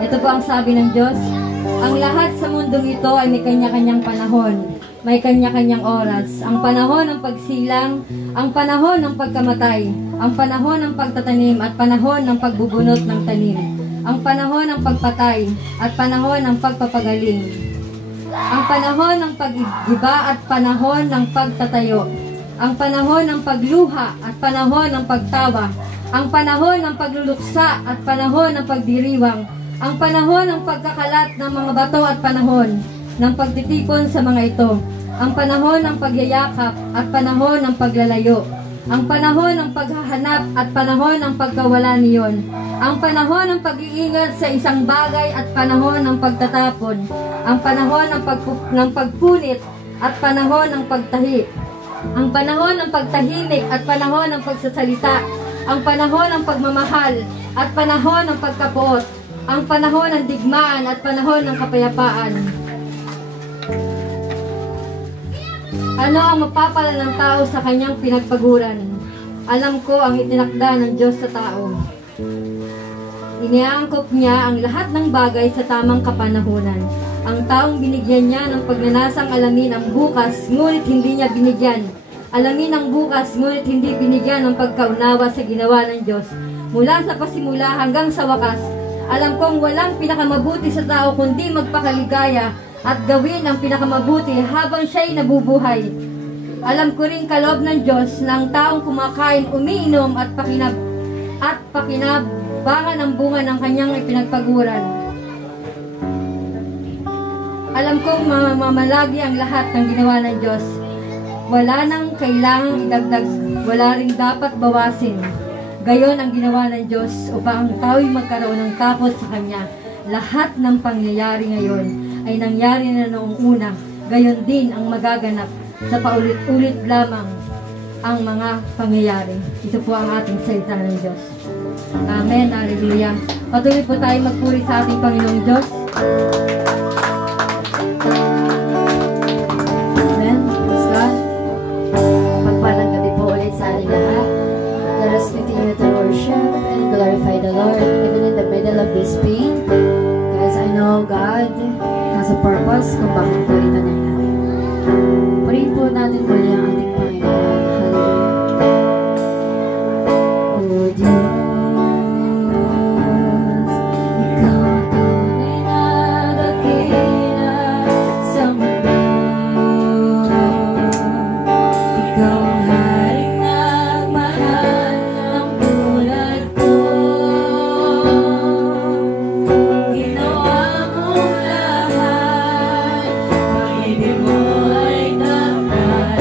Ito po ang sabi ng Diyos, ang lahat sa mundong ito ay may kanya-kanyang panahon, may kanya-kanyang oras. Ang panahon ng pagsilang, ang panahon ng pagkamatay, ang panahon ng pagtatanim at panahon ng pagbubunot ng tanim, ang panahon ng pagpatay at panahon ng pagpapagaling, ang panahon ng pag-iba at panahon ng pagtatayo, ang panahon ng pagluha at panahon ng pagtawa, ang panahon ng pagluluksa at panahon ng pagdiriwang, ang panahon ng pagkakalat ng mga bato at panahon ng pagtitipon sa mga ito, ang panahon ng pagyayakap at panahon ng paglalayo, ang panahon ng paghahanap at panahon ng pagkawala niyon, ang panahon ng pag-iingat sa isang bagay at panahon ng pagtatapon, ang panahon ng pagpunit at panahon ng pagtahi, ang panahon ng pagtahimik at panahon ng pagsasalita, ang panahon ng pagmamahal at panahon ng pagkapuot, ang panahon ng digmaan at panahon ng kapayapaan. Ano ang mapapala ng tao sa kanyang pinagpaguran? Alam ko ang itinakda ng Diyos sa tao. Iniangkop niya ang lahat ng bagay sa tamang kapanahunan. Ang taong binigyan niya ng pagnanasang alamin ang bukas, ngunit hindi niya binigyan. Alamin ang bukas, ngunit hindi binigyan ng pagkaunawa sa ginawa ng Diyos. Mula sa pasimula hanggang sa wakas, alam kong walang pinakamabuti sa tao kundi magpakaligaya at gawin ang pinakamabuti habang siya'y nabubuhay. Alam ko rin kaloob ng Diyos na ang taong kumakain, umiinom at pakinabangan ang bunga ng kanyang ipinagpaguran. Alam kong mamamalagi ang lahat ng ginawa ng Diyos. Wala nang kailangang idagdag, wala rin dapat bawasin. Gayon ang ginawa ng Diyos upang ang tao'y magkaroon ng takot sa Kanya. Lahat ng pangyayari ngayon ay nangyari na noong una. Gayon din ang magaganap sa paulit-ulit lamang ang mga pangyayari. Ito po ang ating salita ng Diyos. Amen. Hallelujah. Patuloy po tayo magpuri sa ating Panginoong Diyos. Amen. Praise God. Pagpalang gabi po ulit sa ating lahat. Let us continue to worship and glorify the Lord even in the middle of this pain, because I know God has a purpose kung bakit po ito nangyari. Purihin po natin muli ang ating Panginoon. Hallelujah. O Diyos, Ikaw tunay na dakila sa mundo. Ikaw ang haring nagmahal ng tulad ko. Ginawa mong lahat, pag-ibig mo ay tapat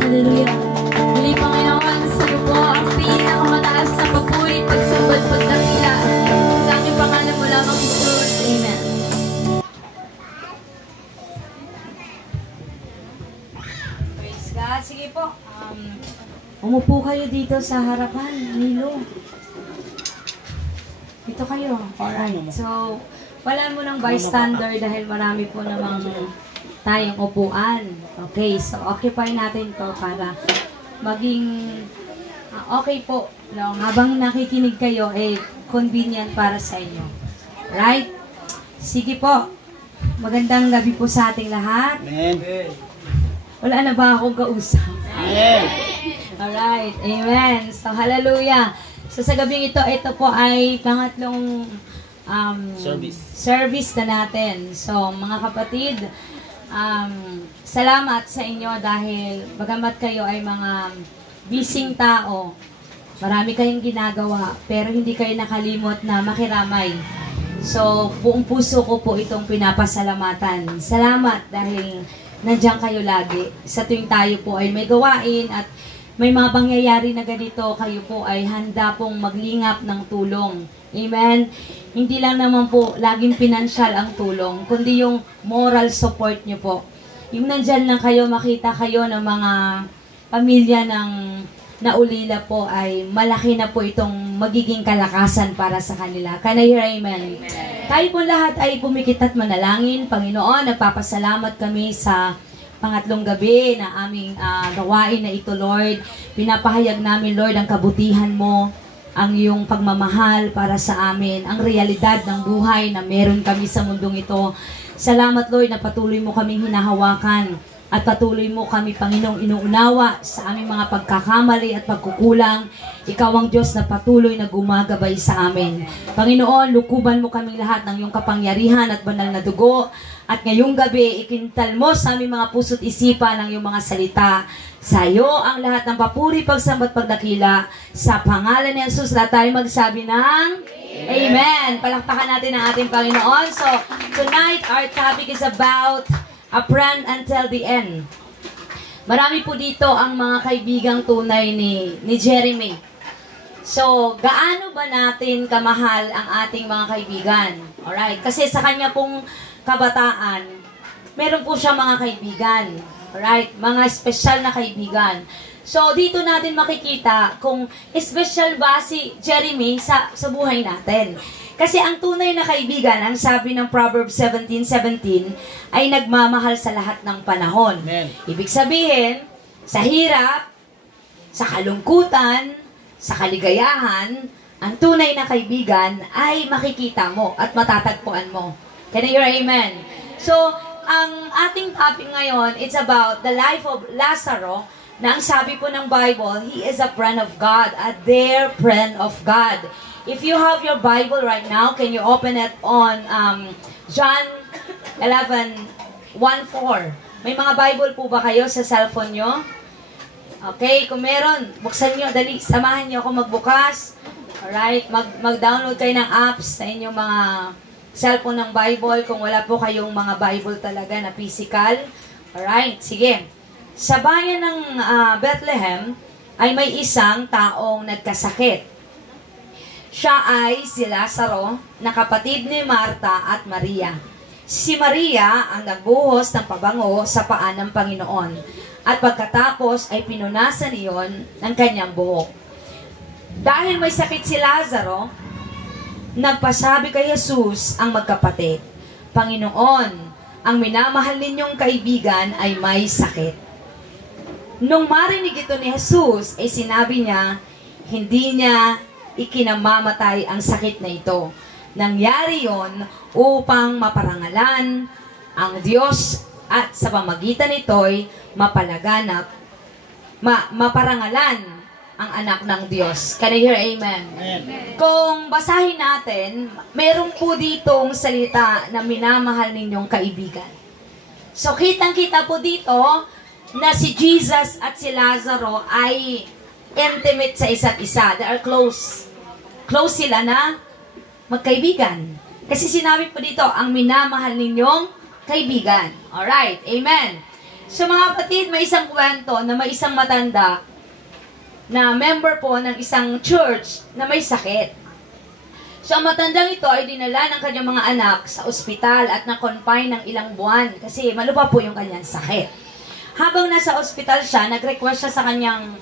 Hallelujah. Muli, Panginoon, sa iyo po ang pinakamataas na papuri, pagsambad, pagdakila. Sa aming pangalan mo lamang, Jesus. Amen. Praise God. Sige po. Umupo kayo dito sa harapan. Nilo. Dito kayo. Alright. So, wala mo ng bystander dahil marami po namang tayong upuan. Okay. So, occupy natin to para maging okay po. No? Habang nakikinig kayo, convenient para sa inyo. Right? Sige po. Magandang gabi po sa ating lahat. Amen. Wala na ba akong kausap? Amen. Alright, amen. So, hallelujah. So, sa gabing ito po ay pangatlong service na natin. So, mga kapatid, salamat sa inyo dahil bagamat kayo ay mga busy tao, marami kayong ginagawa, pero hindi kayo nakalimot na makiramay. So, buong puso ko po itong pinapasalamatan. Salamat dahil nandiyan kayo lagi. Sa tuwing tayo po ay may gawain at may mga pangyayari na ganito, kayo po ay handa pong maglingap ng tulong. Amen? Hindi lang naman po laging pinansyal ang tulong, kundi yung moral support nyo po. Yung nandyan lang kayo, makita kayo ng mga pamilya ng naulila po ay malaki na po itong magiging kalakasan para sa kanila. Can I hear amen? Tayo po lahat ay pumikit at manalangin. Panginoon, nagpapasalamat kami sa pangatlong gabi na aming gawain na ito, Lord. Pinapahayag namin, Lord, ang kabutihan mo, ang iyong pagmamahal para sa amin, ang realidad ng buhay na meron kami sa mundong ito. Salamat, Lord, na patuloy mo kaming hinahawakan at patuloy mo kami, Panginoong, inuunawa sa aming mga pagkakamali at pagkukulang. Ikaw ang Diyos na patuloy na gumagabay sa amin. Panginoon, lukuban mo kaming lahat ng iyong kapangyarihan at banal na dugo. At ngayong gabi, ikintal mo sa aming mga puso't isipan ng iyong mga salita. Sa iyo ang lahat ng papuri, pagsambat, pagdakila. Sa pangalan ni Jesus, lahat tayo magsabi ng Amen. Palakpakan natin ang ating Panginoon. So, tonight, our topic is about a friend until the end. Marami po dito ang mga kaibigang tunay ni Jeremy. So, gaano ba natin kamahal ang ating mga kaibigan? Alright, kasi sa kanya pong kabataan, meron po siya mga kaibigan. Alright, mga special na kaibigan. So, dito natin makikita kung special ba si Jeremy sa buhay natin. Kasi ang tunay na kaibigan, ang sabi ng Proverbs 17:17, ay nagmamahal sa lahat ng panahon. Amen. Ibig sabihin, sa hirap, sa kalungkutan, sa kaligayahan, ang tunay na kaibigan ay makikita mo at matatagpuan mo. Can I hear amen? So, ang ating topic ngayon, it's about the life of Lazarus, na ang sabi po ng Bible, he is a friend of God, a dear friend of God. If you have your Bible right now, can you open it on John 11:1-4? May mga Bible po ba kayo sa cellphone nyo? Okay, kung meron, buksan nyo, dali, samahan nyo ako magbukas. Alright, mag-download kayo ng apps sa inyong mga cellphone ng Bible kung wala po kayong mga Bible talaga na physical. Alright, sige. Sa bayan ng Bethlehem ay may isang taong nagkasakit. Siya ay si Lazaro, na kapatid ni Marta at Maria. Si Maria ang nagbuhos ng pabango sa paa ng Panginoon at pagkatapos ay pinunasan iyon ng kanyang buhok. Dahil may sakit si Lazaro, nagpasabi kay Jesus ang magkapatid, Panginoon, ang minamahal ninyong kaibigan ay may sakit. Nung marinig ito ni Jesus, ay sinabi niya, hindi niya ikinamamatay ang sakit na ito. Nangyari yon upang maparangalan ang Diyos at sa pamagitan nito'y maparangalan ang anak ng Diyos. Can I hear amen? Amen. Kung basahin natin, meron po ditong salita na minamahal ninyong kaibigan. So, kitang-kita po dito na si Jesus at si Lazaro ay intimate sa isa't isa. They are close. Close sila na magkaibigan. Kasi sinabi po dito, ang minamahal ninyong kaibigan. Alright, amen. So mga mga kapatid, may isang kwento na may isang matanda na member po ng isang church na may sakit. So, ang matandang ito ay dinala ng kanyang mga anak sa ospital at na-confine ng ilang buwan kasi malupa po yung kanyang sakit. Habang nasa ospital siya, nag-request siya sa kanyang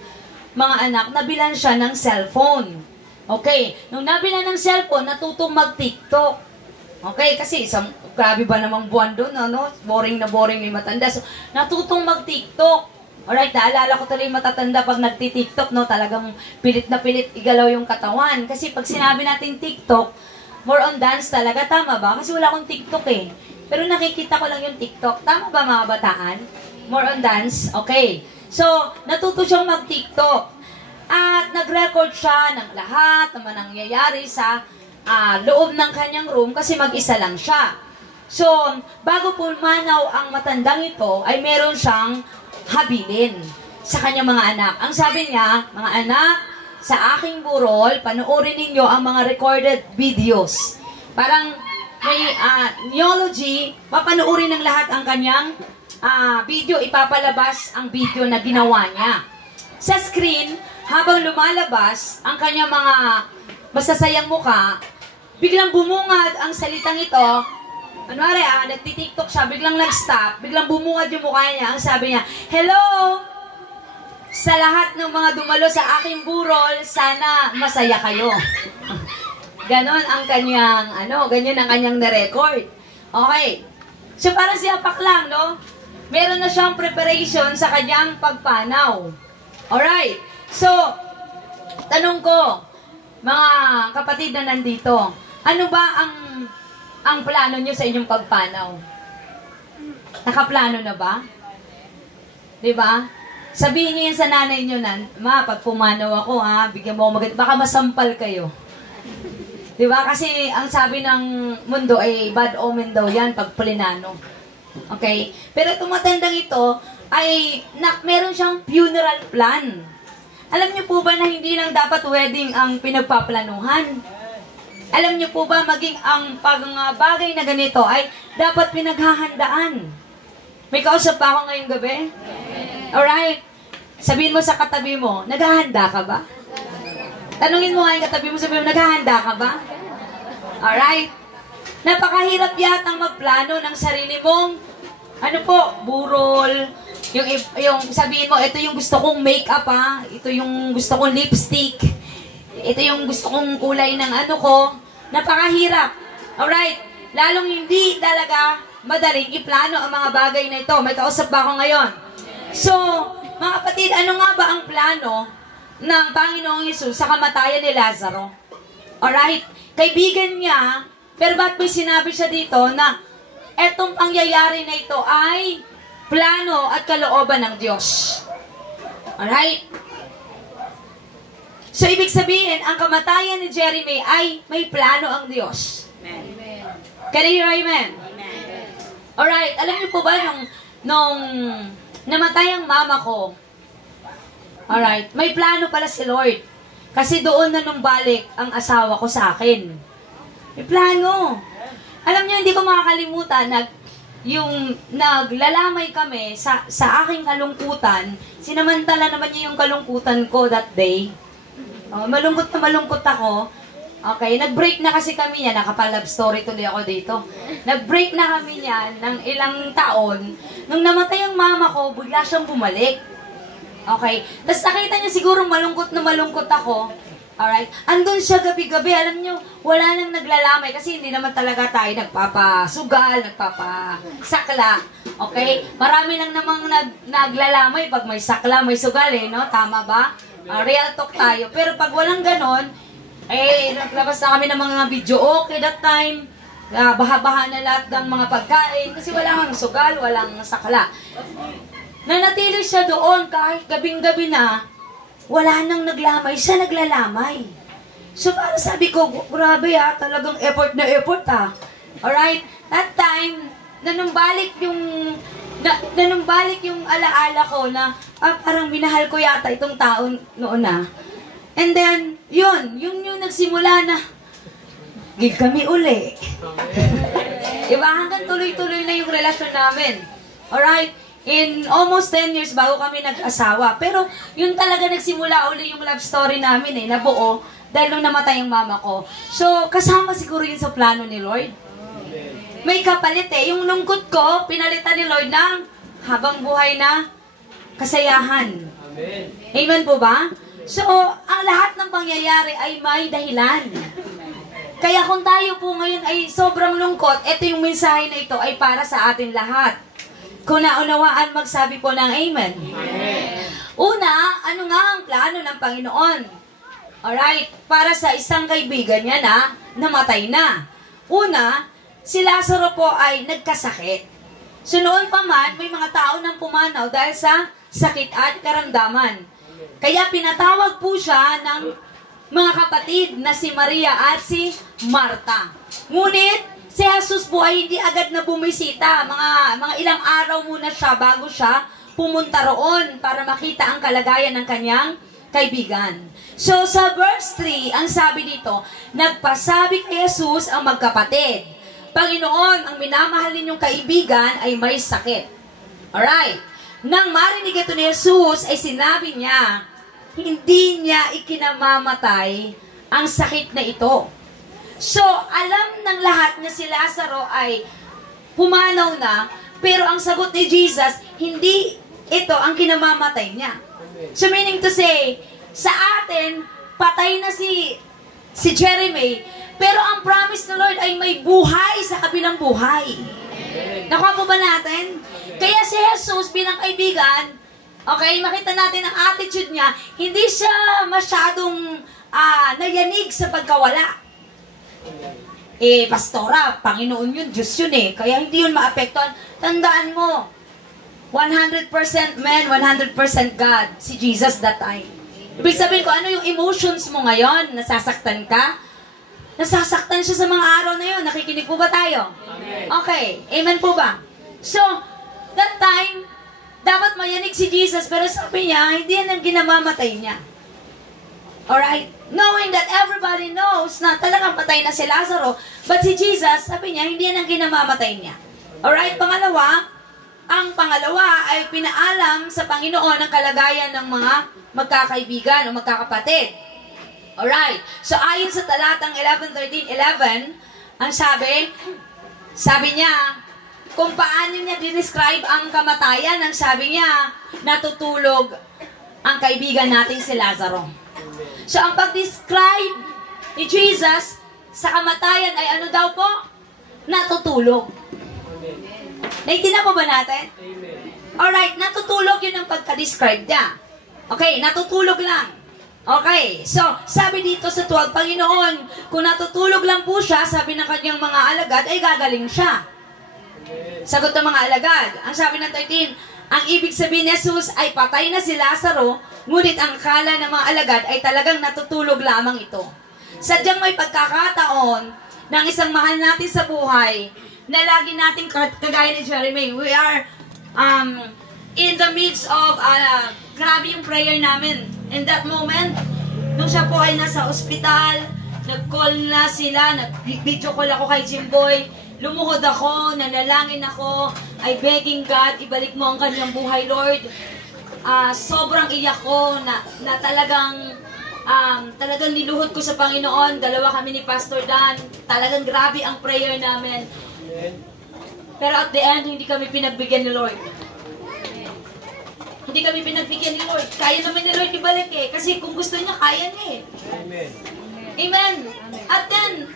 mga anak na bilan siya ng cellphone. Okay, nung nabilan ng cellphone, natutong mag-TikTok. Okay, kasi grabe ba namang buwan doon, ano? Boring na yung matanda. So, natutong mag-TikTok. Alright, naalala ko tuloy matatanda pag nagti-TikTok, no? Talagang pilit na pilit igalaw yung katawan. Kasi pag sinabi natin TikTok, more on dance talaga. Tama ba? Kasi wala akong TikTok eh. Pero nakikita ko lang yung TikTok. Tama ba mga bataan? More on dance? Okay. So, natuto siyang mag-TikTok. At nag-record siya ng lahat naman nangyayari sa loob ng kanyang room kasi mag-isa lang siya. So, bago pumanaw ang matandang ito, ay meron siyang habilin sa kanyang mga anak. Ang sabi niya, mga anak, sa aking burol, panoorin ninyo ang mga recorded videos. Parang may neology, papanoorin ng lahat ang kanyang video, ipapalabas ang video na ginawa niya. Sa screen, habang lumalabas ang kanyang mga masasayang muka, biglang bumungad ang salitang ito. Kunwari, nagtitiktok siya, biglang nag-stop, biglang bumungad yung mukha niya. Ang sabi niya, hello! Sa lahat ng mga dumalo sa aking burol, sana masaya kayo. Ganon ang kanyang, ganyan ang kanyang na-record. Okay. So, parang siyapak lang, no? Meron na siyang preparation sa kanyang pagpanaw. Alright. So, tanong ko, mga kapatid na nandito, ano ba ang plano nyo sa inyong pagpanaw? Nakaplano na ba? Diba? Sabihin nyo yan sa nanay nyo na, ma, pag pumanaw ako, bigyan mo ako baka masampal kayo. Diba? Kasi ang sabi ng mundo ay bad omen daw yan pag plinano. Okay? Pero tumatandang ito ay meron siyang funeral plan. Alam niyo po ba na hindi lang dapat wedding ang pinagpaplanuhan? Alam niyo po ba maging ang bagay na ganito ay dapat pinaghahandaan? May kausap pa ako ngayong gabi? Alright. Sabihin mo sa katabi mo, naghahanda ka ba? Tanungin mo nga yung katabi mo, sabihin mo, naghahanda ka ba? Alright. Napakahirap yatang magplano ng sarili mong, burol. Yung sabihin mo, ito yung gusto kong makeup ito yung gusto kong lipstick. Ito yung gusto kong kulay ng ko. Napakahirap. Alright. Lalong hindi talaga madaling iplano ang mga bagay na ito. May kausap ba ako ngayon? So, mga kapatid, ano nga ba ang plano ng Panginoong Hesus sa kamatayan ni Lazaro? Alright. Kaibigan niya, pero ba't may sinabi siya dito na etong pangyayari na ito ay plano at kalooban ng Diyos. Alright? So, ibig sabihin, ang kamatayan ni Jeremy ay may plano ang Diyos. Amen. Can you hear amen? Amen. Alright, alam niyo po ba nung namatay ang mama ko, alright, may plano pala si Lord. Kasi doon na nung balik ang asawa ko sa akin. May plano. Alam niyo, hindi ko makakalimutan, yung naglalamay kami sa aking kalungkutan, sinamantala naman niya yung kalungkutan ko that day. Malungkot na malungkot ako. Okay, nag-break na kasi kami niya, nakapa-love story tuloy ako dito. Nag-break na kami niyan ng ilang taon. Nung namatay ang mama ko, bigla siyang bumalik. Okay, tapos nakita niya siguro malungkot na malungkot ako. Alright, andun siya gabi-gabi. Alam niyo, wala nang naglalamay kasi hindi naman talaga tayo nagpapasugal, nagpapasakla. Okay? Marami lang namang naglalamay pag may sakla, may sugal no? Tama ba? Real talk tayo. Pero pag walang ganon, naglabas na kami ng mga video okay that time. Baha-baha na lahat ng mga pagkain kasi walang sugal, walang sakla. Nanatili siya doon kahit gabing-gabi na, wala nang naglamay, siya naglalamay. So, para sabi ko, grabe talagang effort na effort Alright? That time, nanumbalik yung alaala ko na parang minahal ko yata itong taon noon And then, yung nagsimula na, gig kami uli. Diba? Hanggang tuloy-tuloy na yung relasyon namin. Alright? in almost 10 years bago kami nag-asawa. Pero yun talaga nagsimula uli yung love story namin nabuo dahil nung namatay yung mama ko. So, kasama siguro yun sa plano ni Lord. May kapalit Yung lungkot ko, pinalitan ni Lord ng habang buhay na kasayahan. Amen po ba? So, ang lahat ng pangyayari ay may dahilan. Kaya kung tayo po ngayon ay sobrang lungkot, ito yung mensahe na ito ay para sa atin lahat. Kung naunawaan, magsabi po ng Amen. Una, ano nga ang plano ng Panginoon? Alright, para sa isang kaibigan niya na namatay na. Una, si Lazaro po ay nagkasakit. So noon pa man, may mga tao nang pumanaw dahil sa sakit at karamdaman. Kaya pinatawag po siya ng mga kapatid na si Maria at si Marta. Ngunit, si Jesus po ay hindi agad na bumisita. Mga ilang araw muna siya bago siya pumunta roon para makita ang kalagayan ng kanyang kaibigan. So, sa verse 3, ang sabi dito, nagpasabi kay Jesus ang magkapatid, Panginoon, ang minamahal ninyong kaibigan ay may sakit. Alright. Nang marinig ito ni Jesus, ay sinabi niya, hindi niya ikinamamatay ang sakit na ito. So, alam ng lahat na si Lazaro ay pumanaw na, pero ang sagot ni Jesus, hindi ito ang kinamamatay niya. So, meaning to say, sa atin, patay na si Jeremy, pero ang promise ng Lord ay may buhay sa kabilang buhay. Nakuha po ba natin? Kaya si Jesus bilang kaibigan, okay, makita natin ang attitude niya, hindi siya masyadong nayanig sa pagkawala. Pastora, Panginoon yun, Diyos yun kaya hindi yun maapektuhan. Tandaan mo, 100% man, 100% God, si Jesus that time. Ibig sabihin ko, ano yung emotions mo ngayon? Nasasaktan ka? Nasasaktan siya sa mga araw na yun. Nakikinig po ba tayo? Amen. Okay. Amen po ba? So, that time, dapat mayanig si Jesus, pero sabi niya, hindi yan ang ginamamatay niya. Alright? Knowing that everybody knows na talagang patay na si Lazaro, but si Jesus, sabi niya, hindi yan ang ginamamatay niya. Alright? Ang pangalawa ay pinaalam sa Panginoon ang kalagayan ng mga magkakaibigan o magkakapatid. Alright. So, ayon sa talatang 11:13-11, ang sabi niya, kung paano niya dinescribe ang kamatayan, ang sabi niya, natutulog ang kaibigan nating si Lazaro. So, ang pag-describe ni Jesus sa kamatayan ay ano daw po? Natutulog. Naiintindihan po ba natin? Alright, natutulog yun ang pagka-describe niya. Okay, natutulog lang. Okay, so, sabi dito sa 12, Panginoon, kung natutulog lang po siya, sabi ng kanyang mga alagad, ay gagaling siya. Sagot ng mga alagad. Ang sabi ng 13, ang ibig sabihin ni Jesus ay patay na si Lazaro, ngunit ang kala ng mga alagad ay talagang natutulog lamang ito. Sadyang may pagkakataon ng isang mahal natin sa buhay na lagi nating kagaya ni Jeremy. We are in the midst of grabe yung prayer namin. In that moment, nung siya po ay nasa ospital, nag-call na sila, nag-video call ako kay Jimboy, lumuhod ako, nanalangin ako, ay begging God, ibalik mo ang kanyang buhay, Lord. Sobrang iyak ko na talagang niluhod ko sa Panginoon. Dalawa kami ni Pastor Dan. Talagang grabe ang prayer namin. Pero at the end, hindi kami pinagbigyan ni Lord. Hindi kami pinagbigyan ni Lord. Kaya naman ni Lord ibalik kasi kung gusto niya, kaya niya Amen. Amen. At then,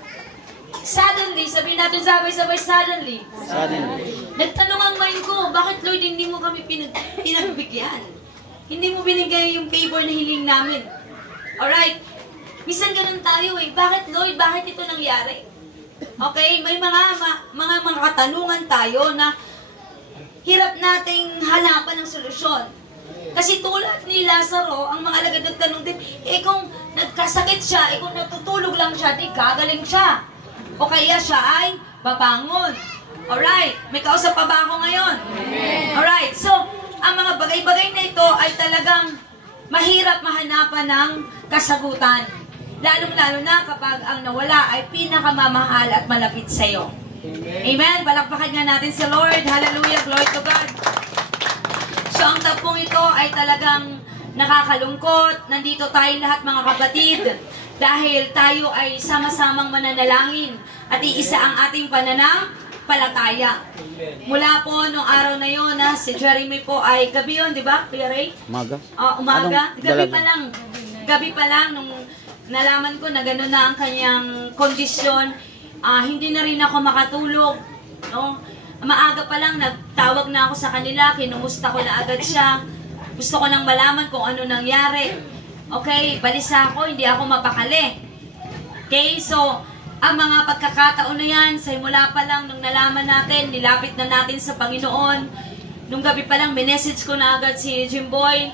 suddenly, sabihin natin sabay-sabay, suddenly. Nagtanong ang mind ko, bakit Lord hindi mo kami pinagbigyan? Hindi mo binigay yung favor na hiling namin. Alright? Minsan ganun tayo Bakit Lord? Bakit ito nangyari? Okay? May mga katanungan tayo na hirap nating hanapan ng solusyon. Kasi tulad ni Lazaro, ang mga alagad nagtanong din, kung nagkasakit siya, kung natutulog lang siya, gagaling siya. O kaya siya ay babangon. Alright? May kausap pa ba ako ngayon? Alright. So, ang mga bagay-bagay na ito ay talagang mahirap mahanapan ng kasagutan. Lalong-lalo na kapag ang nawala ay pinakamamahal at malapit sa iyo. Amen. Palakpakan nga natin si Lord. Hallelujah. Glory to God. So ang tagpong ito ay talagang nakakalungkot. Nandito tayo lahat mga kapatid dahil tayo ay sama-samang mananalangin at iisa ang ating pananampalataya. Mula po nung araw na yon na si Jeremy po ay gabi yun, di ba, Kuya Ray? Umaga. Umaga. Anong Gabi dalag? pa lang. Gabi pa lang nung nalaman ko na gano'n na ang kanyang kondisyon. Hindi na rin ako makatulog. No? Maaga pa lang, nagtawag na ako sa kanila, kinumusta ko na agad siya. Gusto ko nang malaman kung ano nangyari. Okay, balisa ako, hindi ako mapakali. Okay, so, ang mga pagkakataon na yan, simula pa lang nung nalaman natin, nilapit na natin sa Panginoon. Nung gabi pa lang, minessage ko na agad si Jimboy.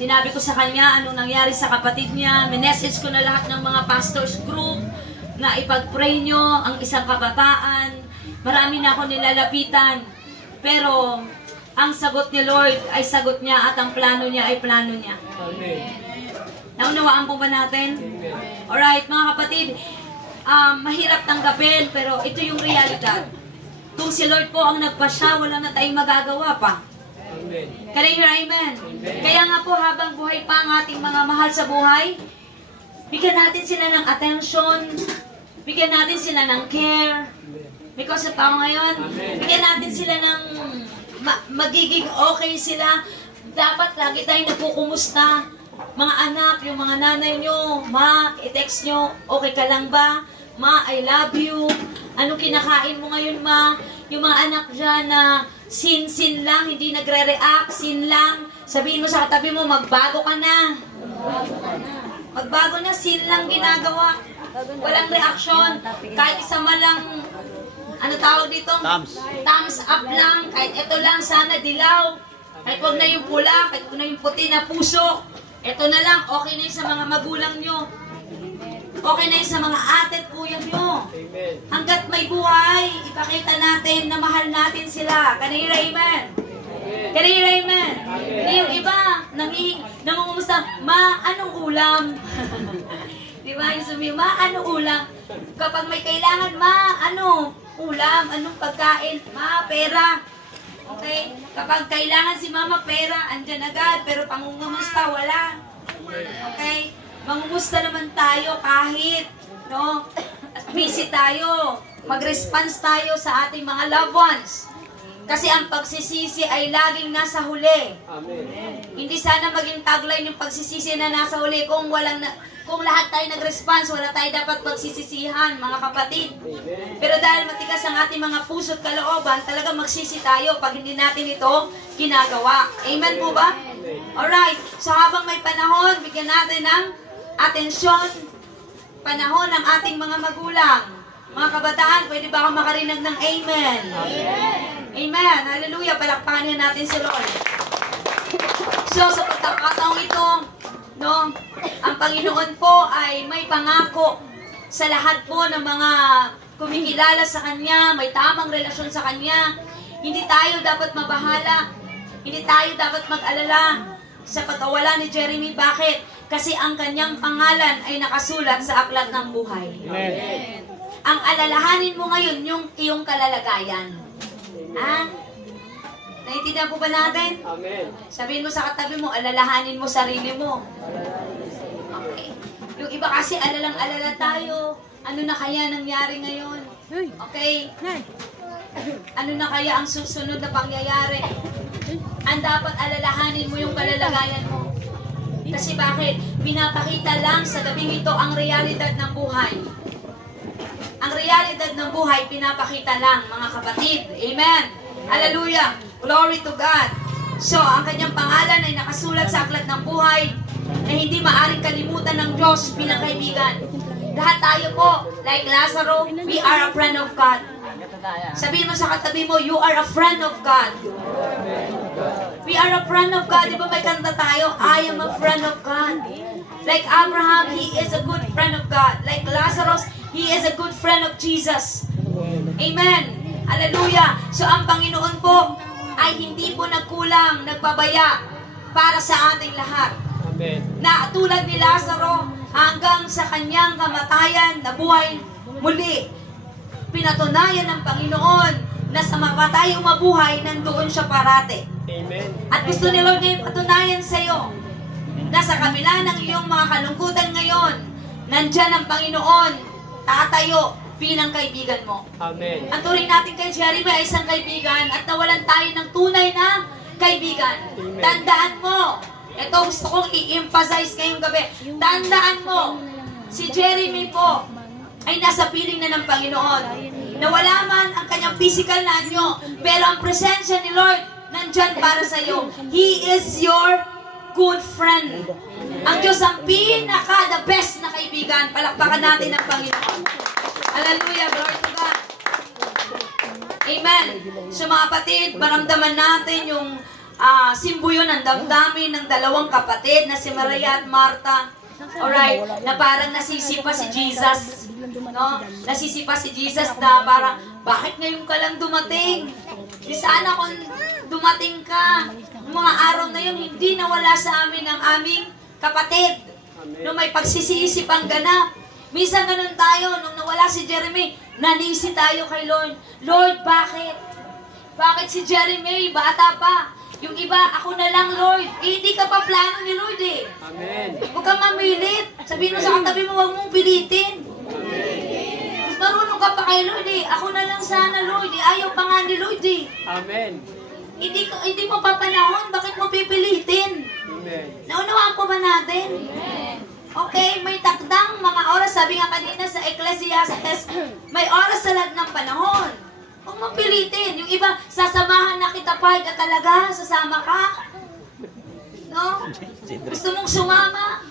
Sinabi ko sa kanya anong nangyari sa kapatid niya. Minessage ko na lahat ng mga pastors group na ipag-pray nyo ang isang kabataan. Marami na ako nilalapitan. Pero, ang sagot ni Lord ay sagot niya at ang plano niya ay plano niya. Naunawaan po ba natin? Alright, mga kapatid, mahirap tanggapin, pero ito yung realidad. Kung si Lord po ang nagpasya, wala na tayong magagawa pa. Can I hear amen? Kaya nga po, habang buhay pa ang ating mga mahal sa buhay, bigyan natin sila ng attention, bigyan natin sila ng care, because sa tao ngayon, bigyan natin sila ng magiging okay sila. Dapat lagi tayong nagkukumusta. Mga anak, yung mga nanay nyo, ma, i-text nyo, okay ka lang ba? Ma, I love you. Anong kinakain mo ngayon, ma? Yung mga anak dyan na sin lang, hindi nagre-react, sin lang. Sabihin mo sa katabi mo, magbago ka na. Magbago na, sin lang ginagawa. Walang reaction. Kahit isa man lang, ano tawag dito? Thumbs up lang. Kahit ito lang, sana dilaw. Kahit wag na yung pula, kahit wag na yung puti na puso. Ito na lang, okay na yun sa mga magulang nyo. Okay na yun sa mga ate at kuya nyo. Hanggat may buhay, ipakita natin na mahal natin sila. Kanina, amen? Kanina, amen? Hindi yung iba, nangungumusta, ma, anong ulam? Di ba? Yung sabihin, ma, anong ulam? Kapag may kailangan, ma, ano? Ulam, anong pagkain? Ma, pera. Okay? Kapag kailangan si mama pera, andyan agad, pero pangungumusta, wala. Okay? Mangumusta naman tayo kahit, no? Busy tayo. Mag-response tayo sa ating mga loved ones. Kasi ang pagsisisi ay laging nasa huli. Amen. Hindi sana maging tagline yung pagsisisi na nasa huli kung kung lahat tayo nag-response, wala tayo dapat pagsisisihan, mga kapatid. Pero dahil matigas ang ating mga puso at kalooban, talaga magsisi tayo pag hindi natin ito ginagawa. Amen po ba? Alright. So habang may panahon, bigyan natin ng atensyon, panahon ng ating mga magulang. Mga kabataan, pwede ba akong makarinig ng amen? Amen. Amen. Hallelujah. Palakpakan natin si Lord. So sa pagkakataong ito, no, ang Panginoon po ay may pangako sa lahat po ng mga kumikilala sa Kanya, may tamang relasyon sa Kanya. Hindi tayo dapat mabahala, hindi tayo dapat mag-alala sa pagkawala ni Jeremy. Bakit? Kasi ang kanyang pangalan ay nakasulat sa aklat ng buhay. Amen. Ang alalahanin mo ngayon yung iyong kalalagayan. Ha? Naintindihan po ba natin? Amen. Sabihin mo sa katabi mo, alalahanin mo sarili mo. Okay. Yung iba kasi alalang-alala tayo. Ano na kaya nangyari ngayon? Okay? Ano na kaya ang susunod na pangyayari? Ang dapat alalahanin mo yung kalalagayan mo. Kasi bakit? Pinapakita lang sa gabing ito ang realidad ng buhay. Ang realidad ng buhay, pinapakita lang, mga kapatid. Amen. Hallelujah. Glory to God. So, ang kanyang pangalan ay nakasulat sa aklat ng buhay na hindi maaring kalimutan ng Diyos bilang kaibigan. Lahat tayo po, like Lazaro, we are a friend of God. Sabihin mo sa katabi mo, you are a friend of God. We are a friend of God. Di ba may kanta tayo? I am a friend of God. Like Abraham, he is a good friend of God. Like Lazarus, he is a good friend of Jesus. Amen. Hallelujah. So ang Panginoon po ay hindi po nagkulang, nagpabaya para sa ating lahat. Amen. Na tulad ni Lazaro, hanggang sa kanyang kamatayan, nabuhay muli. Pinatunayan ng Panginoon na sa mapatay o mabuhay, nandoon siya parate. Amen. At gusto ni Lord ngayon patunayan sa iyo na sa kabila ng iyong mga kalungkutan ngayon, nandyan ang Panginoon, tatayo bilang kaibigan mo. Amen. Ang turing natin kay Jeremy ay isang kaibigan at nawalan tayo ng tunay na kaibigan. Amen. Tandaan mo, ito gusto kong i-emphasize ngayong gabi, tandaan mo, si Jeremy po ay nasa piling na ng Panginoon. Nawala man ang kanyang physical na anyo, pero ang presensya ni Lord nandyan para sa iyo. He is your good friend. Ang Diyos ang pinaka-the best na kaibigan. Palakpakan natin ang Panginoon. Hallelujah, glory to God. Amen. So mga kapatid, maramdaman natin yung simbuyo ng damdamin ng dalawang kapatid na si Maria at Marta. Alright, na parang nasisipa si Jesus. No? Nasisipa si Jesus na parang, bakit ngayon ka lang dumating? Di sana kung dumating ka, mga araw na yun, hindi nawala sa amin ang aming kapatid. No, may pagsisisip ang ganap. Minsan ganun tayo, nung nawala si Jeremy, nanisi tayo kay Lord. Lord, bakit? Bakit si Jeremy? Bata pa. Yung iba, ako na lang, Lord. Hindi ka pa plano ni Lord eh. Amen. Huwag kang mamilit. Sabihin mo sa katabi mo, huwag mong pilitin. Mas marunong ka pa kay Lord eh. Ako na lang sana, Lord eh. Ayaw pa nga ni Lord eh. Amen. Hindi mo pa panahon. Bakit mo pipilitin? Amen. Naunawaan po ba natin? Okay, may takdang mga oras. Sabi nga kanina sa Ecclesiastes, may oras sa lahat ng panahon. Huwag mong pilitin. Yung iba, sasamahan na kita pa ka talaga. Sasama ka. No? Gusto mong sumama?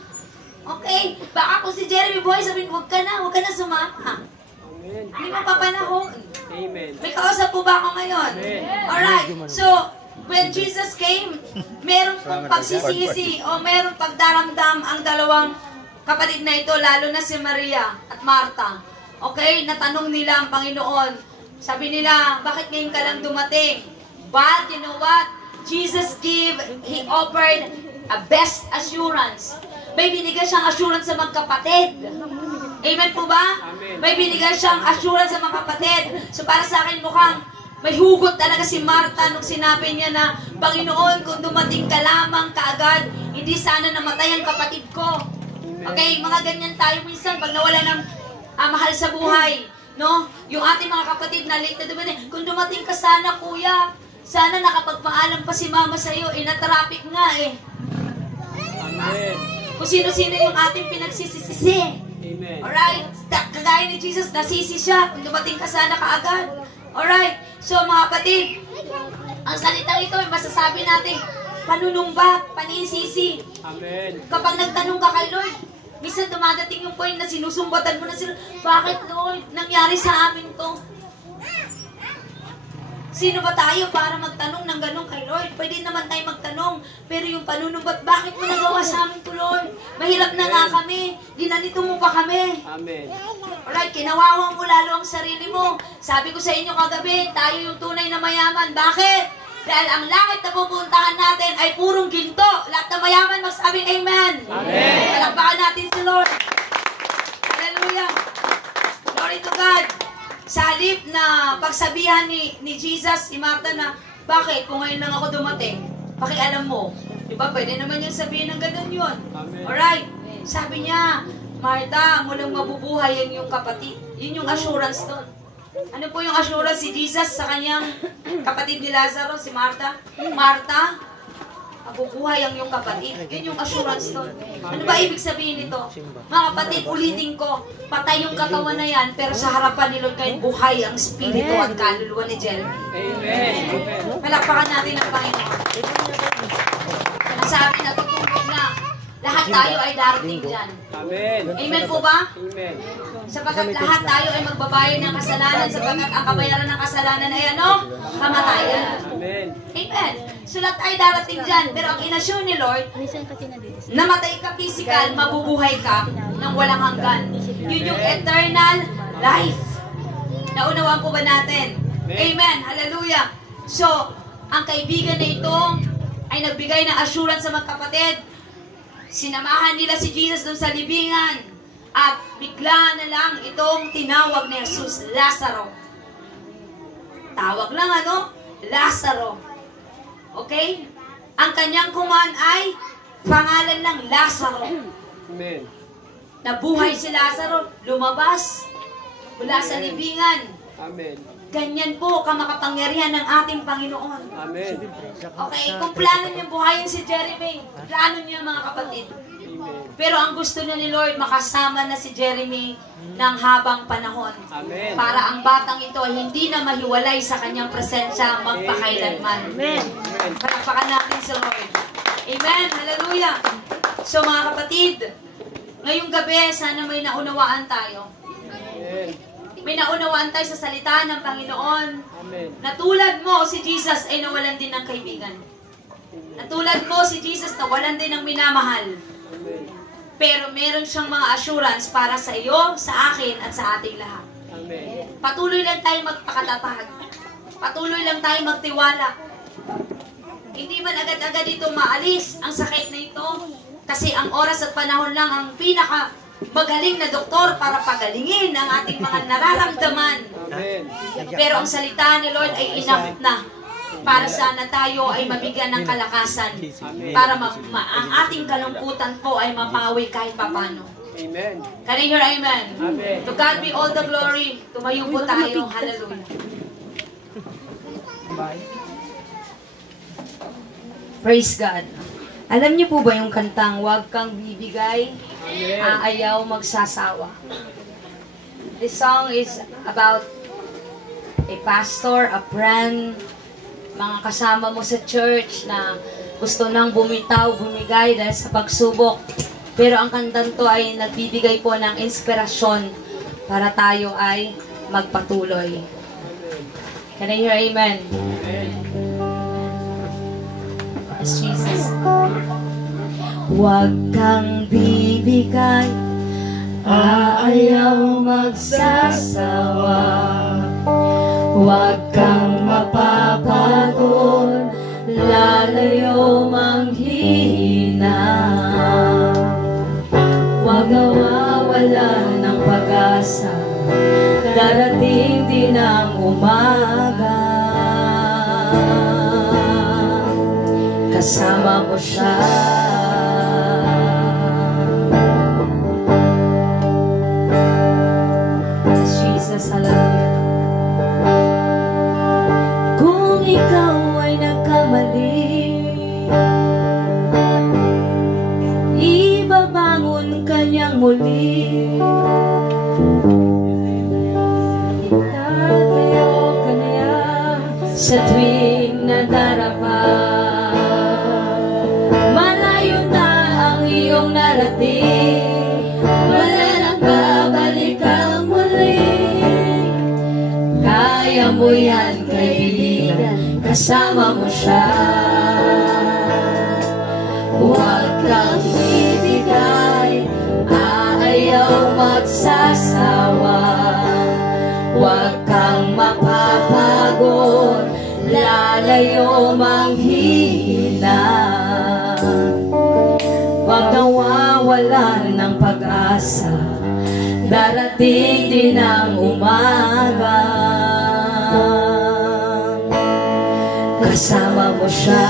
Okay? Baka kung si Jeremy Boy, sabihin, huwag ka na sumama. Amen. Hindi mo pa panahon. Amen. May kausap po ba ako ngayon? Amen. Alright. So, when Jesus came, meron pong pagsisisi o meron pagdaramdam ang dalawang kapatid na ito, lalo na si Maria at Marta. Okay? Natanong nila ang Panginoon. Sabi nila, bakit ngayon ka lang dumating? But, you know what? Jesus He offered a best assurance. May binigay siyang assurance sa mga kapatid. Amen po ba? Amen. May binigay siyang assurance sa mga kapatid. So para sa akin mukhang may hugot talaga si Marta nung sinabi niya na, Panginoon, kung dumating ka lamang kaagad, hindi sana namatay ang kapatid ko. Okay, mga ganyan tayo minsan pag nawala ng mahal sa buhay. No? Yung ating mga kapatid na late na dumating, kung dumating ka sana, kuya, sana nakapagpaalam pa si mama sa'yo, na-traffic nga eh. Amen. Kung sino-sino yung ating pinagsisisi. Amen. Alright? Kagaya ni Jesus, nasisi siya, kung dumating ka sana kaagad. Alright? So mga kapatid, ang salitang ito, masasabi natin, panunumbat, panisisi. Amen. Kapag nagtanong ka kay Lord, minsan dumadating yung point na sinusumbatan mo na sila, bakit Lord, nangyari sa amin to? Sino ba tayo para magtanong ng ganun kay Lord? Pwede naman tayo magtanong, pero yung panunumbat, bakit mo nagawa sa amin to Lord? Mahirap na nga kami, dinanito mo pa kami. Amen. Alright, kinawawang mo lalo ang sarili mo. Sabi ko sa inyo kagabi, tayo yung tunay na mayaman. Bakit? Dahil ang langit na pupuntahan natin ay purong ginto. Lahat na mayaman, magsabing amen. Amen. Palakpakan natin si Lord. Hallelujah. Glory to God. Sa halip na pagsabihan ni Jesus, si Marta na, bakit? Kung ngayon lang ako dumating, pakialam mo. Diba? Pwede naman yung sabihin ng ganun yun. Amen. Alright. Sabi niya, Marta, mulang mabubuhay ang iyong kapatid. Yun yung assurance doon. Ano po yung assurance si Jesus sa kanyang kapatid ni Lazaro, si Marta? Marta, mabubuhay ang iyong kapatid. Yun yung assurance doon. Ano ba ibig sabihin nito? Mga kapatid, ulitin ko, patay yung katawan na yan, pero sa harapan ni Lord kayo buhay ang spirito at kaluluwa ni Jeremy. Amen. Amen. Palakpakan natin ang Panginoon. Ang sabi na tutubog na, lahat tayo ay darating dyan. Amen. Amen po ba? Amen. Sapagkat lahat tayo ay magbabayad ng kasalanan, sapagkat ang kabayaran ng kasalanan ay ano? Kamatayan. Amen. Amen. So lahat ay darating dyan. Pero ang inassure ni Lord, namatay ka physical, mabubuhay ka ng walang hanggan. Yun yung eternal life. Naunawaan po ba natin? Amen. Hallelujah. So, ang kaibigan na ito ay nagbigay ng assurance sa mga kapatid. Sinamahan nila si Jesus doon sa libingan. At bigla na lang itong tinawag ni Jesus, Lazaro. Tawag lang Lazaro. Okay? Ang kanyang kuman ay pangalan ng Lazaro. Amen. Nabuhay si Lazaro, lumabas mula sa libingan. Amen. Ganyan po kamakapangyarihan ng ating Panginoon. Amen. Okay, kung plano niya buhayin si Jeremy, plano niya mga kapatid. Amen. Pero ang gusto niya ni Lord, makasama na si Jeremy ng habang panahon. Amen. Para ang batang ito ay hindi na mahiwalay sa kanyang presensya magpakailanman. Amen. Palakpakan natin si Lord. Amen. Hallelujah. So mga kapatid, ngayong gabi, sana may naunawaan tayo. Amen. May naunawaan tayo sa salita ng Panginoon. Amen. Na tulad mo, si Jesus ay nawalan din ng kaibigan. Na tulad mo, si Jesus nawalan din ng minamahal. Amen. Pero meron siyang mga assurance para sa iyo, sa akin, at sa ating lahat. Amen. Patuloy lang tayo magpakatatag. Patuloy lang tayo magtiwala. Hindi man agad-agad ito maalis ang sakit na ito. Kasi ang oras at panahon lang ang magaling na doktor para pagalingin ang ating mga nararamdaman. Amen. Pero ang salita ni Lord ay enough na para sana tayo ay mabigyan ng kalakasan. Para ang ating kalungkutan po ay mapawi kahit papano. Amen. Can I hear amen? Amen. To God be all the glory. Tumayo po tayo. Hallelujah. Praise God. Alam niyo po ba yung kantang Huwag Kang Bibigay, Aayaw Magsasawa? This song is about a pastor, a friend, mga kasama mo sa church na gusto nang bumitaw, bumigay dahil sa pagsubok. Pero ang kantang to ay nagbibigay po ng inspirasyon para tayo ay magpatuloy. Can I hear amen? Yes, Jesus. Huwag kang bibigay, aayaw magsasawa. Huwag kang mapapagod, lalayo manghihina. Huwag nawawala ng pag-asa, darating din ang umaga. Kasama mo siya. Jesus, hallelujah. Kung ikaw ay nagkamali, ibabangon ka niyang muli. Itatayo ka niya sa tuwing nadarapa. Malayo na ang iyong narating, wala nang babalik ang muli. Kaya mo yan, kaibigan, kasama mo siya. Huwag kang bibigay, aayaw magsasawa. Huwag kang mapapagod, lalayo manghihina. Huwag nawawalan ng pag-asa, darating din ang umaga. Kasama mo siya.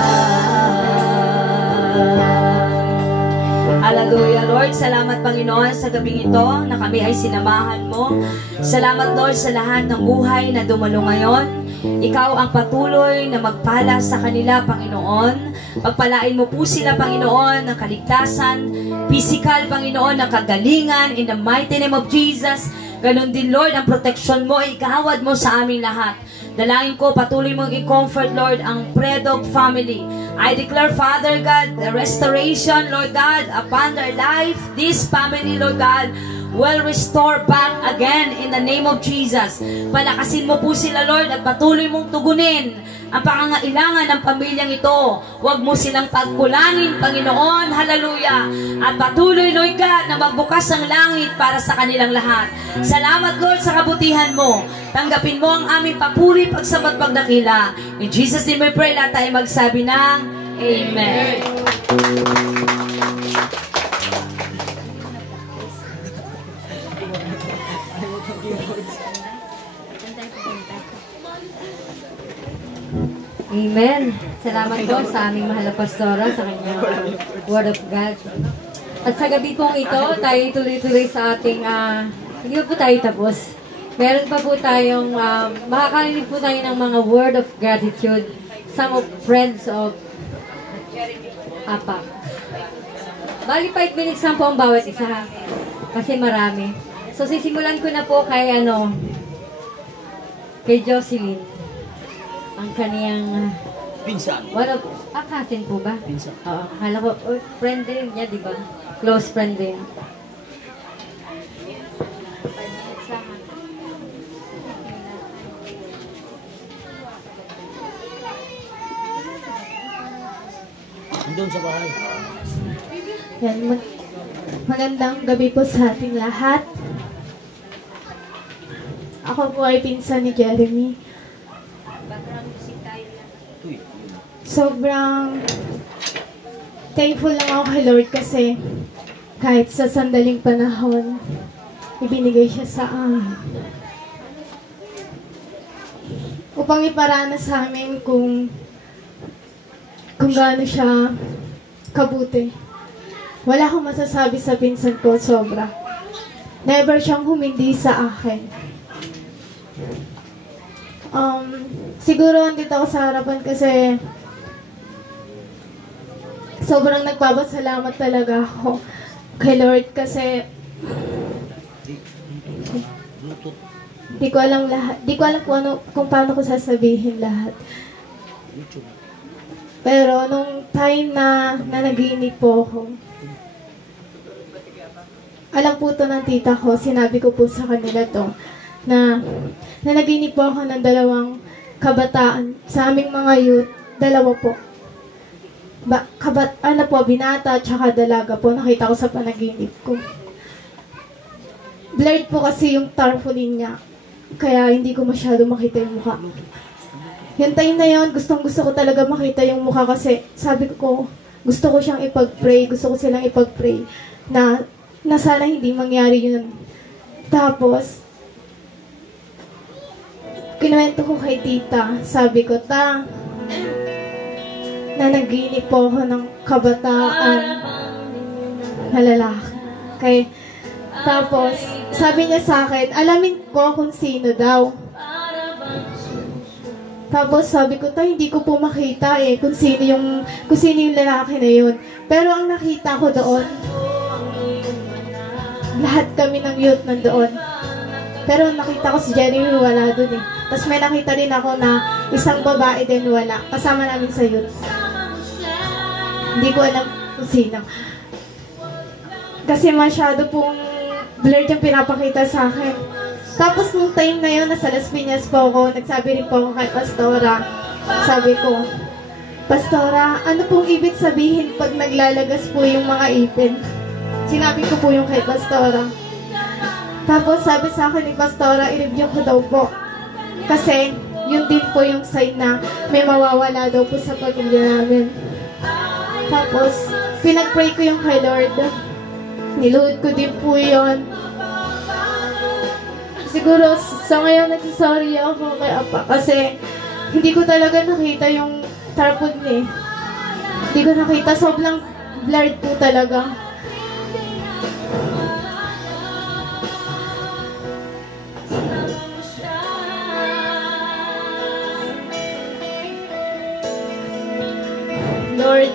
Hallelujah, Lord. Salamat, Panginoon, sa gabing ito na kami ay sinamahan mo. Salamat, Lord, sa lahat ng buhay na dumalo ngayon. Ikaw ang patuloy na magpala sa kanila, Panginoon. Pagpalain mo po sila, Panginoon, ng kaligtasan, physical, Panginoon, ng kagalingan, in the mighty name of Jesus. Ganon din, Lord, ang protection mo, ikahawad mo sa aming lahat. Dalangin ko, patuloy mong i-comfort, Lord, ang Predog family. I declare, Father God, the restoration, Lord God, upon their life. This family, Lord God, will restore back again in the name of Jesus. Palakasin mo po sila, Lord, at patuloy mong tugunin ang pangangailangan ng pamilyang ito. Huwag mo silang pagkulangin, Panginoon. Hallelujah. At patuloy, Lord God, na magbukas ang langit para sa kanilang lahat. Salamat, Lord, sa kabutihan mo. Tanggapin mo ang aming papuri, pagsabat, pagdakila. In Jesus' name we pray, lahat tayo magsabi ng Amen. Amen. Salamat po sa aming mahal na pastora sa kanyang Word of God. At sa gabi pong ito, tayo tuloy-tuloy sa ating, hindi pa po tayo tapos. Meron pa po tayong, makakarinig po tayo ng mga word of gratitude. Some of friends of Apak. Bali 5 minutes lang po ang bawat isa ha. Kasi marami. So sisimulan ko na po kay kay Jocelyn. Ang kaniyang Pinsan. Cousin po ba? Pinsan. Oo. Akala ko, friend din niya, di ba? Close friend din. Doon sa bahay. Yan, magandang gabi po sa ating lahat. Ako po ay pinsan ni Jeremy. Sobrang thankful lang ako kay Lord kasi kahit sa sandaling panahon, ibinigay siya sa amin. Upang iparana sa amin kung gaano siya kabuti. Wala akong masasabi sa pinsan ko, sobra. Never siyang humindi sa akin. Siguro andito ako sa harapan kasi sobrang nagpapasalamat talaga ako kay Lord kasi di ko alam lahat. Di ko alam kung paano ko sasabihin lahat. Pero nung time na naginip po ako, alam po to ng tita ko, sinabi ko po sa kanila to, na naginip po ako ng 2 kabataan sa aming mga youth, 2 po. Binata at saka dalaga po, nakita ko sa panaginip ko. Blurred po kasi yung tarpaulin niya, kaya hindi ko masyado makita yung mukha. Yung time na yun, gusto ko talaga makita yung mukha kasi sabi ko, gusto ko siyang ipag-pray, gusto ko silang ipag-pray na sana hindi mangyari yun. Tapos, kinuwento ko kay tita, sabi ko, na naginip po ako ng kabataan na lalaki. Tapos, sabi niya sa akin, alamin ko kung sino daw. Tapos sabi ko, hindi ko po makita kung sino yung lalaki na yun. Pero ang nakita ko doon, lahat kami ng youth nandoon. Pero nakita ko si Jeremy wala doon eh. Tapos may nakita din ako na isang babae din wala. Kasama namin sa youth. Hindi ko alam kung sino. Kasi masyado pong blurred yung pinapakita sa akin. Tapos nung time na yun, nasa Las Piñas po ako, nagsabi rin po ako kay Pastora. Sabi ko, Pastora, ano pong ibig sabihin pag naglalagas po yung mga ipin? Sinabi ko po yung kay Pastora. Tapos sabi sa akin ni Pastora, i-review ko daw po. Kasi yun din po yung sign na may mawawala daw po sa pamilya namin. Tapos, pinag-pray ko yung kay Lord. Niluhod ko din po yun. Siguro sa ngayon nagsasorry ako kay Apa kasi hindi ko talaga nakita yung tarpon niya. Hindi ko nakita, sobrang blurred po talaga. Lord,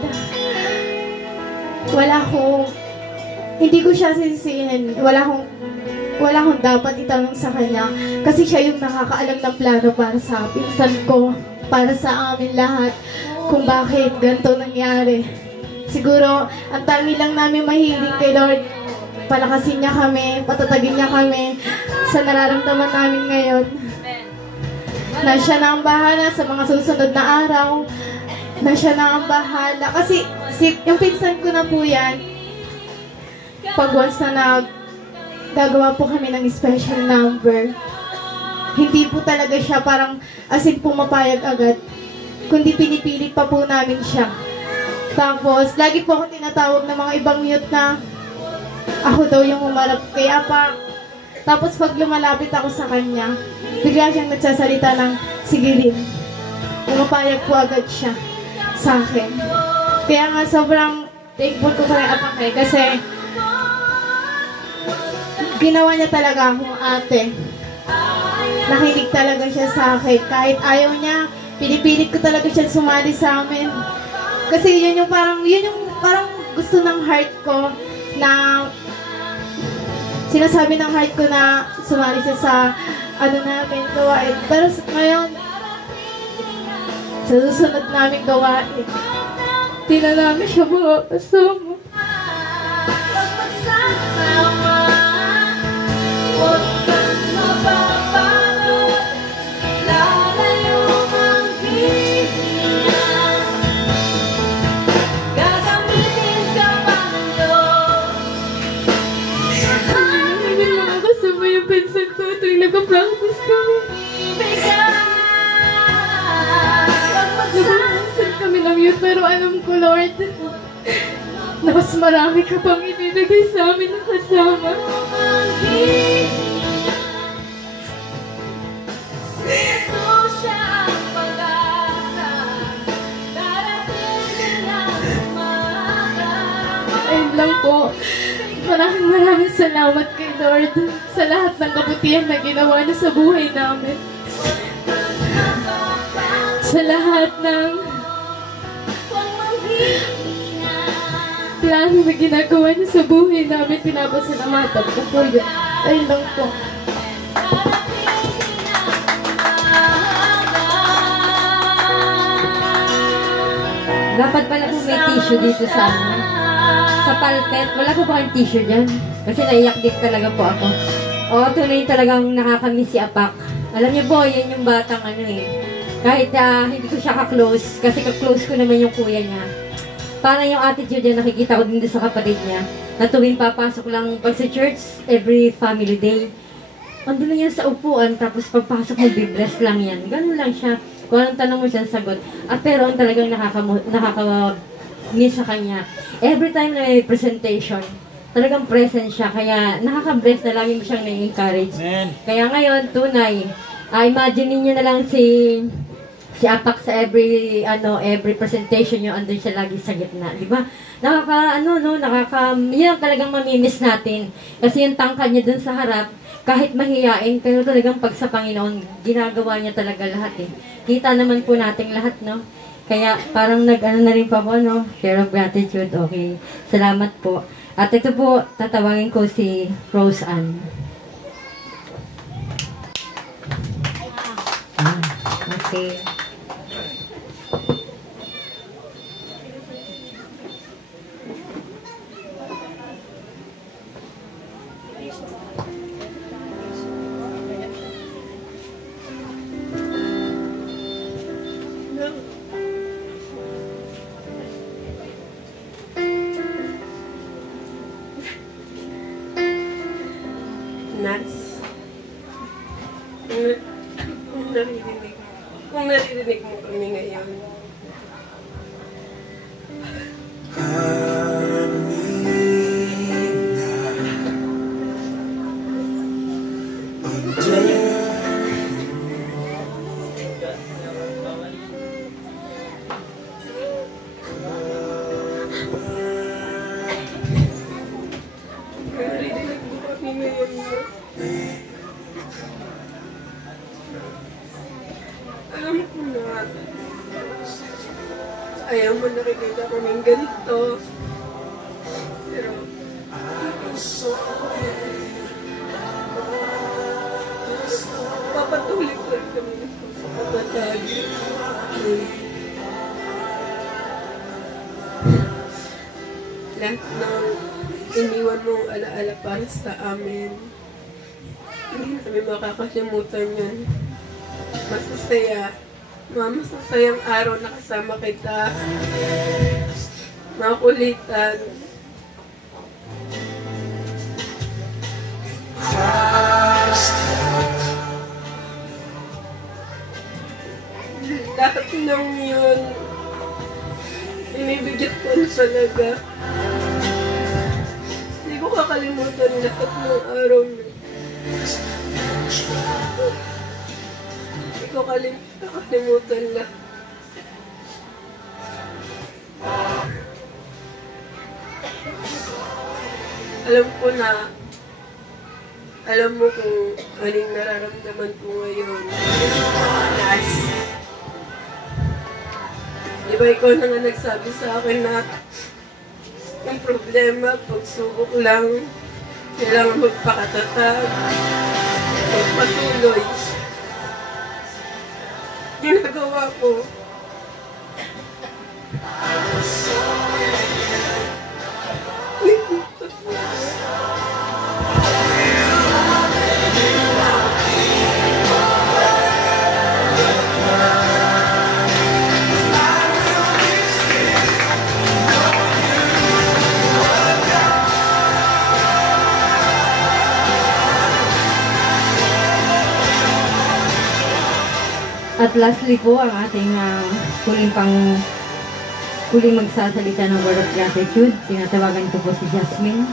hindi ko siya sisisihin. Wala akong dapat itanong sa kanya kasi siya yung nakakaalam ng plano para sa pinsan ko, para sa amin lahat, kung bakit ganito nangyari. Siguro, ang tangi lang namin mahiling kay Lord, palakasin niya kami, patatagin niya kami sa nararamdaman namin ngayon. Na siya na ang bahala sa mga susunod na araw, na siya na ang bahala. Kasi yung pinsan ko na po yan, pag once na gagawa po kami ng special number. Hindi po talaga siya parang asin pumapayag agad, kundi pinipilit pa po namin siya. Tapos, lagi po ako tinatawag ng mga ibang mute na ako daw yung umarap kay Apa. Tapos, pag lumalapit ako sa kanya, bigla siyang nagsasalita ng, sige rin. pumapayag po agad siya sa akin. Kaya nga sobrang thankful ko kay Apake kasi ginawa niya talaga akong ate. Nakinig talaga siya sa akin. Kahit ayaw niya, pinipilit ko talaga siya sumali sa amin. Kasi yun yung parang gusto ng heart ko na sinasabi ng heart ko na sumali siya sa namin gawain. Pero ngayon, sa susunod namin gawain, di na namin siya makakasama. Nag-practice kami. Nag-practice kami ng youth, pero alam ko, Lord, na mas marami ka pang inilagay sa amin na kasama. Ayun lang po. Maraming salamat kay Lord sa lahat ng kabutihan na ginawa niya sa buhay namin. Sa lahat ng plano na ginagawa niya sa buhay namin, pinapasalamatan ko po yun. Ayun lang po. Dapat pala po may tissue dito sa sa palpet. Wala po ba kayong tissue dyan? Kasi naiyak din talaga po ako. Oo, tunay talagang nakakamiss si Apak. Alam niyo po, yan yung batang kahit hindi ko siya ka-close, kasi ka-close ko naman yung kuya niya. Parang yung attitude niya, nakikita ko din sa kapatid niya, na tuwing papasok lang pag sa church, every family day, andun lang yan sa upuan, tapos pagpasok mo, be-bless lang yan. Ganun lang siya. Kung anong tanong mo siya, sagot. Pero ang talagang nakaka-miss sa kanya. Every time na may presentation, talagang present siya. Kaya nakaka-bless na lagi mo siyang na-encourage. Kaya ngayon, tunay. Imagine niyo na lang si Apak sa every presentation niyo, andun siya lagi sa gitna. Di ba? Yan talagang mamimiss natin. Kasi yung tangkad niya dun sa harap, kahit mahiyain, pero talagang pag sa Panginoon, ginagawa niya talaga lahat Kita naman po nating lahat, no? Kaya parang na rin pa po, no? Share of gratitude, okay. Salamat po. At ito po, tatawagin ko si Rose Ann. Okay. Nas, kung naririnig mo kami ngayon, alam ko na ayaw mo nakikita kaming ganito, pero papatuloy ko rin kami ng pagpapatag. Lahat ng iniwan mong alaala para sa amin, hindi namin makakalimutan yun. Masasayang araw na kasama kita, makulitan. Lahat ng yun, inibigit ko na talaga. Hindi ko kakalimutan lahat ng araw na. Hindi ko kakalimutan lahat. Alam ko na, alam mo kung anong nararamdaman ko ngayon. Anas. Di ba ikaw na nga nagsabi sa akin na yung problema, pagsubok lang, kailangan magpakatatag, magpatuloy. Ginagawa ko. At lastly po, ang ating huling magsasalita ng word of gratitude. Tinatawagan ko po si Jasmine.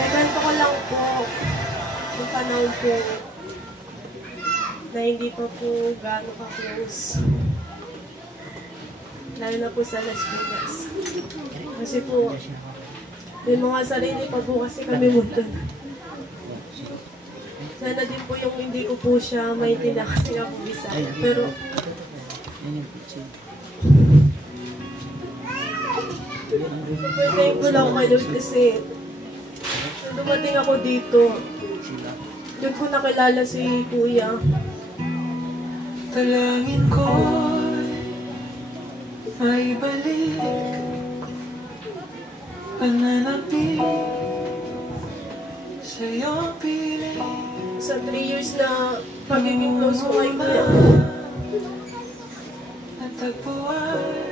Ganito ko lang po yung panahon po na hindi pa po gaano ka-close. Lalo na po sa Las Vegas. Kasi po, may mga sarili pa po kasi kami mundan. Sana din po yung hindi ko po siya maintindihan kasi nga po Bisaya. Pero, super thankful ako kay Lord kasi nung dumating ako dito, doon ko nakilala si Kuya. Talangin ko ay balik, pananapin sa iyong piling. Sa 3 years na pagiging close ko kay Kuya, natagpuan,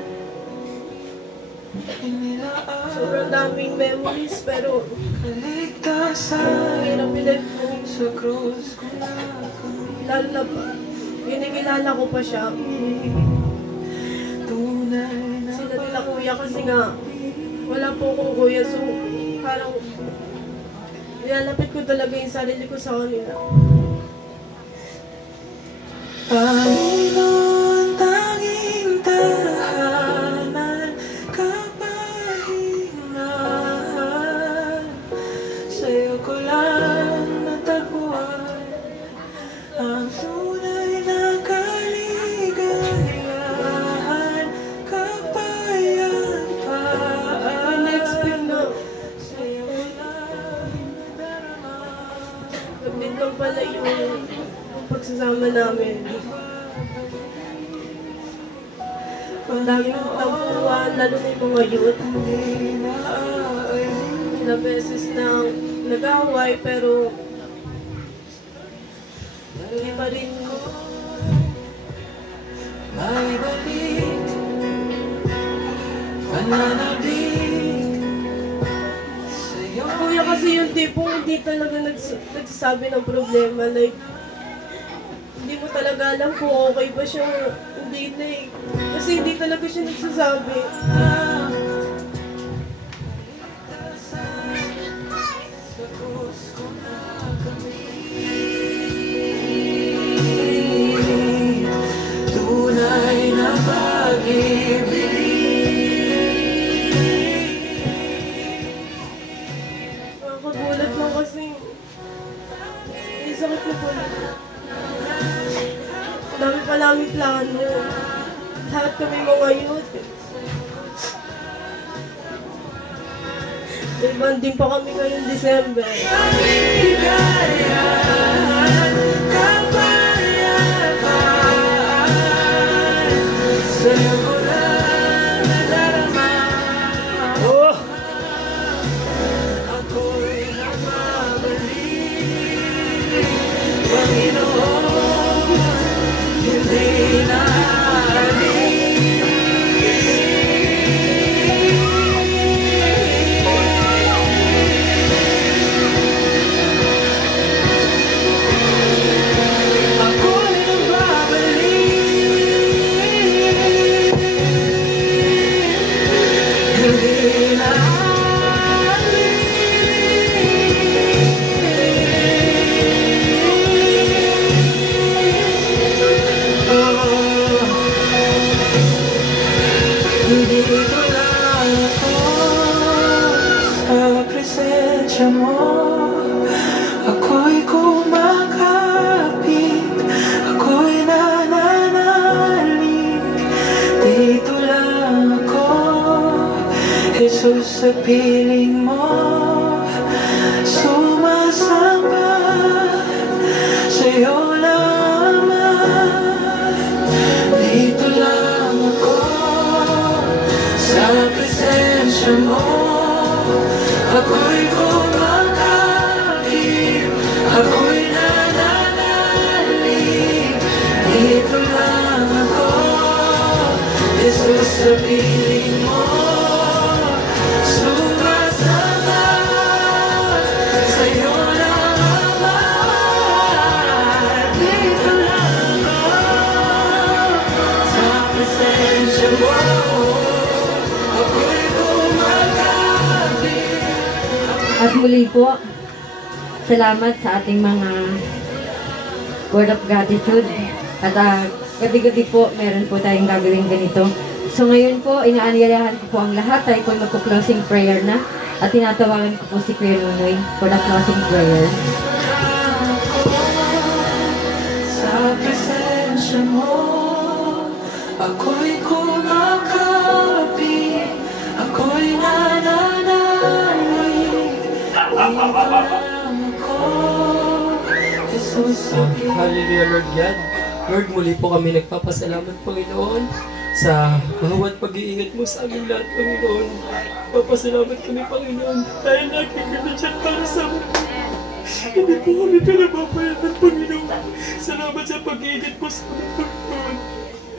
inilaan, sobrang daming memories pero kaligtasan, hirap pilit po. sa krus ko na kami. Lalo na pa, inikilala ko pa siya. Tunay na Sila nila Kuya kasi nga, wala po akong kuya. So, parang, nilalapit ko talaga yung sarili ko sa kanila. Panginoon, tanging tahanan, kapahingahan. Sa'yo ko lang natagpuan ang tunay na kaligayahan, kapayapaan. Next na, Sa'yo ko lang nadarama. nagdit lang pala yung pagsasama namin. Ang dami ng tampuhan, lalo na yung mga youth. Ilang beses na nag-away, pero hindi pa rin May balik, pananabik sa'yo. Kuya kasi yung tipong hindi talaga nagsasabi ng problema. Like, hindi mo talaga alam kung okay ba siya o hindi na eh. Kasi hindi talaga siya nagsasabi. Sa krus ko na kami. Tunay na pag-ibig. Nakakagulat lang kasi may sakit na po. Dami pa namin plano. Lahat kami mga youth. May banding pa kami ngayong December. Kaligayahan, kapayapaan, sa'yo ko lang nadarama. Ako'y nagmamali, Panginoon, hindi na sa piling mo, sumasamba sa'yo naman. Dito lang ako sa presensya mo, ako'y kumakapit, ako'y nananalig. Dito lang ako, Jesus, sa piling mo, sumasama sa'yo naman. Dito lang ako sa presensya mo, ako'y kumakapit. At muli po, salamat sa ating mga word of gratitude. At gabi-gabi po, meron po tayong gagawin ganito. So ngayon po, inaanyayahan ko po ang lahat. Tayo po magpo-closing prayer na. At tinatawagan ko po si Kuya Nunoy for the closing prayer. Sa presensya mo, ako'y kumakapit, ako'y nananalig. Ako, Jesus, Hallelujah, Lord God. Lord, muli po kami nagpapasalamat, Panginoon, sa bawat pag-iingat mo sa aming lahat, Panginoon. Papasalamat kami, Panginoon, dahil lagi kami dyan para sa amin. Hindi po kami pinababayatan, Panginoon. Salamat sa pag-iingat mo sa amin, Panginoon.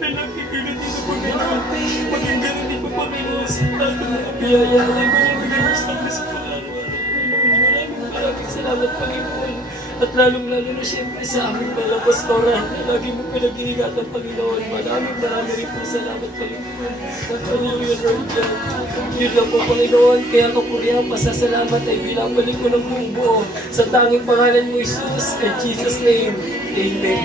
Dahil lagi kami dito, Panginoon. Maging ganun din po, Panginoon, sa ating mga biyaya. Ay, binibigay mo sa amin sa pag-araw-araw, Panginoon. Maraming salamat, Panginoon. At lalong-lalo na siyempre sa aming mga pastora na lagi mo pinag-iingat ang Panginoon. Maraming rin po salamat, Panginoon. Hallelujah, Lord God. Yun lang po, Panginoon. Kaya kapurihan, pasasalamat ay binabalik ko ng buong buo. Sa tanging pangalan mo, Jesus, in Jesus' name. Amen.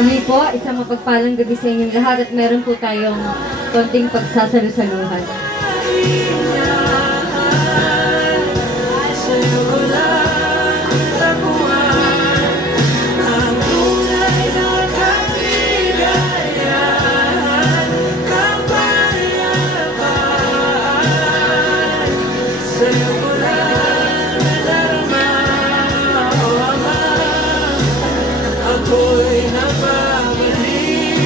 Muli po, isang mapagpalang gabi sa inyong lahat at meron po tayong konting pagsasalusaluhan. Sa'yo ko lang tapuan ang tunay na kaligayahan, kapayapaan. Sa'yo ko lang nadarama, o Ama, ako'y nababalik.